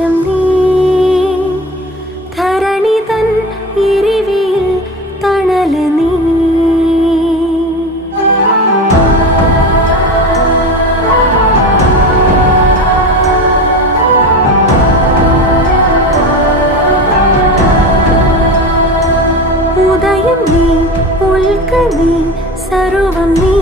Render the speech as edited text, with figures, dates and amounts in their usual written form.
ഉയരം നീ ധരണി തൻ ഇരിവിൽ തണല് നീ ഉദയം നീ ഉൽക്ക നീ സർവം നീ